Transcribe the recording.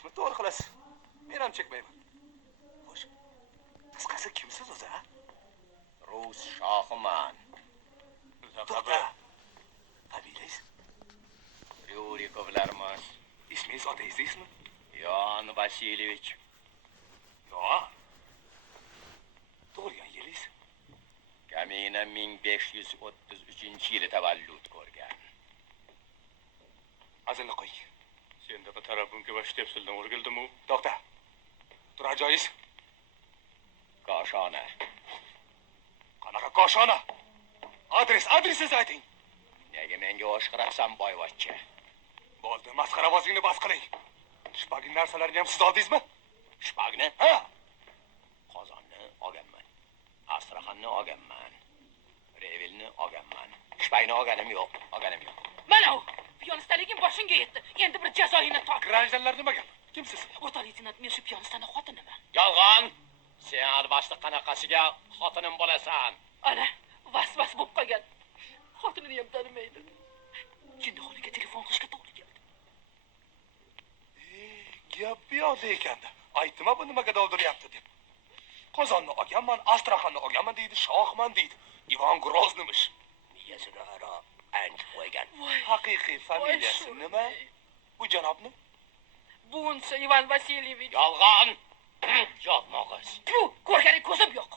chekmaysizmi? To'g'ri qilasiz. Men ham chekmayman. Xo'sh. Qisqasi kimsiz o'zi, ha? Rus shohiman. To'xta. Familiyangiz? Ryurikovlarmiz. Ismingiz, otangizmi? Yon Vasilyevich. Yo. Tug'ilgan yilingiz? Kamina 1533-yili tavallud ko'rgan. Azalni qo'ying. Senda bir tarafimga bosh tepsildan o'rgildim-u. To'xta. Turar joyingiz? Koshona. Qanaqa koshona? Adresingizni ayting. Nega menga o'shqirasan, boyvachcha? Bo'ldi, masxarabozlikni bas qiling. Shpagin narsalarni ham siz oldingizmi? Shpagni? Ha? Qozonni olganman. Astraxanni olganman. Revelni olganman. Shpagni olganim yo'q. Mana u, piyonistaligim boshimga yetdi. Endi bir jazoyini top. Granjdanlar nima gap? Kimsiz? O'rta leytenant, men shu piyonistani xotiniman. Yolg'on. Sen albatta qanaqasiga xotinim bo'lasan? Ana, vas bo'lib qolgan. Xotinini ham tanimaydi. Jinnixonaga telefon qilishga to'g'ri keldi. Gap bu yoqda ekanda. Aytdim-a bu nimaga doldiryapti deb. Qozonni olganman, Astraxanni olganman deydi, shohman deydi. Ivan Groznimish. Miyasini aro anch qo'ygan. Haqiqiy familiyasi nima? Bu janobni? Bunisi Ivan Vasilyevich. Yolg'on. Yo'q, noqis. Ko'rganing ko'zim yo'q.